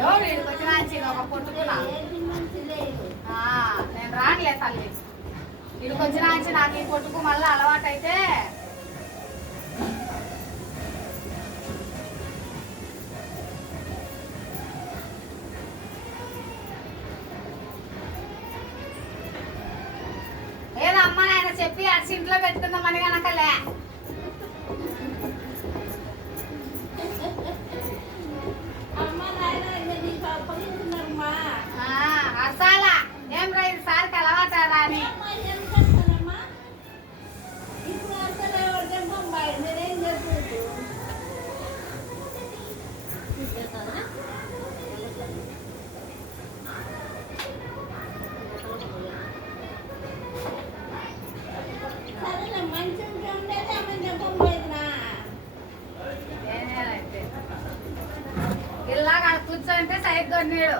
ఎవరు వీడికి వచ్చిన ఒక పుట్టుకున్నా నేను రానులే తల్లి. వీడికి వచ్చిన నాకు ఈ పుట్టుకు మళ్ళీ అలవాటు అయితే ఏదో అమ్మ నాయన చెప్పి అడిసి ఇంట్లో పెట్టుకుందామని కనుకలే. అసాలా ఏం రైతు సార్కి అలవాటారా అని ఇలాగా కూర్చోంటే సైడ్ కొన్నాడు.